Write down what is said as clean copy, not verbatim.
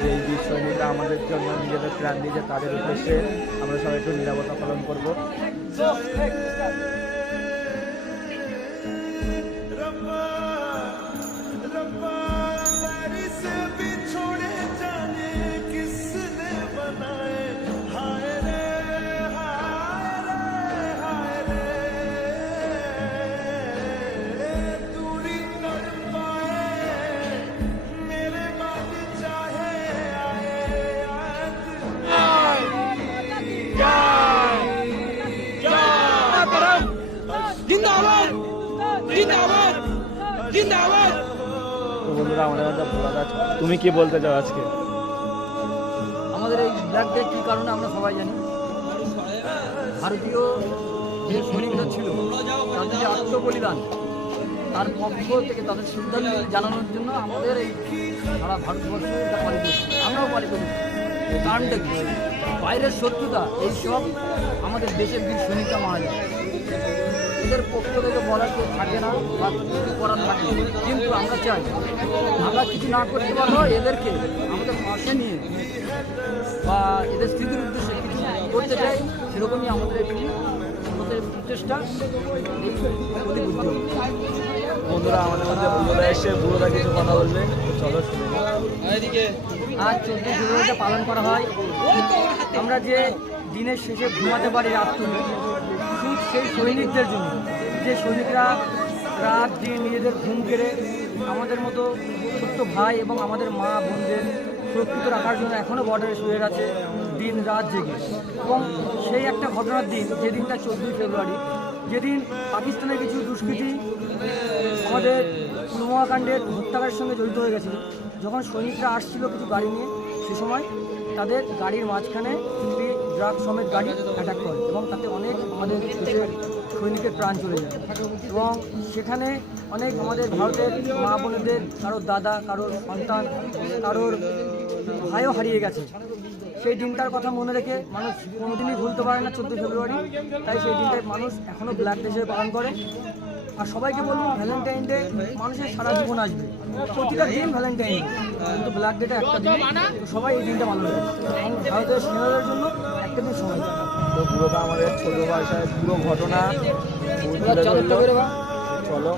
যে এই বীর সৈনিকরা আমাদের জন্য নিজেদের প্রাণ দিয়েছে, তাদের উদ্দেশ্যে আমরা সবাই একটু নিরাপত্তা পালন করবো। জিন্দাবাদ জিন্দাবাদ জিন্দাবাদ। তো বন্ধুরা, আমাদের মধ্যে ভোলা দাস, তুমি কি বলতে চাও আজকে? আমাদের এই ব্ল্যাক ডে কী কারণে আমরা সবাই জানি। ভারতীয় যে সৈনিকরা ছিল তাদের যে আত্মবলিদান, তার পক্ষ থেকে তাদের শ্রদ্ধাঞ্জলি জানানোর জন্য আমাদের এই সারা ভারতবর্ষে এটা পালিত হচ্ছে, আমরাও পালিত হচ্ছি। এই কারণটা কি? বাইরের শত্রুতা এইসব আমাদের দেশের বীর সৈনিকরা মারা যায়, এদের পক্ষ থেকে বলার কেউ থাকে না বা কিছু করার থাকে, কিন্তু আমরা চাই আমরা কিছু না করতে পারবো, এদেরকে আমাদের পাশে নিয়ে বা এদের স্থিতির উদ্দেশ্যে কিছু করতে চাই, সেরকমই আমাদের একটি আমাদের প্রচেষ্টা এই প্রতিবুদ্ধ। বন্ধুরা, আমাদের মধ্যে বুড়োদা এসে বুড়োদা কিছু কথা বলবে, তো চলো শুনে নিই। আজ 14 ফেব্রুয়ারিতে পালন করা হয়। আমরা যে দিনের শেষে ঘুমাতে পারি রাত্রে, শুধু সেই সৈনিকদের জন্য, যে সৈনিকরা রাত দিন নিজেদের ঘুম কেড়ে আমাদের মতো ছোট্ট ভাই এবং আমাদের মা বোনদের সুরক্ষিত রাখার জন্য এখনও বর্ডারে শুয়ে আছে দিন রাত জেগে। এবং সেই একটা ঘটনার দিন, যে দিনটা 14 ফেব্রুয়ারি, যেদিন পাকিস্তানের কিছু দুষ্কৃতী আমাদের পুলওয়ামা কাণ্ডের হত্যাকারীর সঙ্গে জড়িত হয়ে গেছিল। যখন সৈনিকরা আসছিল কিছু গাড়ি নিয়ে, সে সময় তাদের গাড়ির মাঝখানে একটি ড্রাগ সমেত গাড়ি অ্যাটাক করে এবং তাতে অনেক আমাদের দেশের সৈনিকের প্রাণ চলে যায়। এবং সেখানে অনেক আমাদের ভারতের মা বোনেদের কারোর দাদা, কারোর সন্তান, কারোর ভাইও হারিয়ে গেছে। সেই দিনটার কথা মনে রেখে মানুষ কোনোদিনই ভুলতে পারে না 14 ফেব্রুয়ারি। তাই সেই দিনটায় মানুষ এখনও ব্ল্যাক ডে হিসেবে পালন করে। আর সবাইকে বলবো, ভ্যালেন্টাইন ডে মানুষের সারা জীবন আসবে, প্রতিটা দিন ভ্যালেন্টাইন ডে, কিন্তু ব্ল্যাক ডেটা একটা দিন, তো সবাই এই দিনটা পালন করে। এবং ভারতের সেনাদের জন্য একটা দিন সময়। তো পুরোটা আমাদের ছোট ভাষায় পুরো ঘটনা তুলে ধরলো। চলো।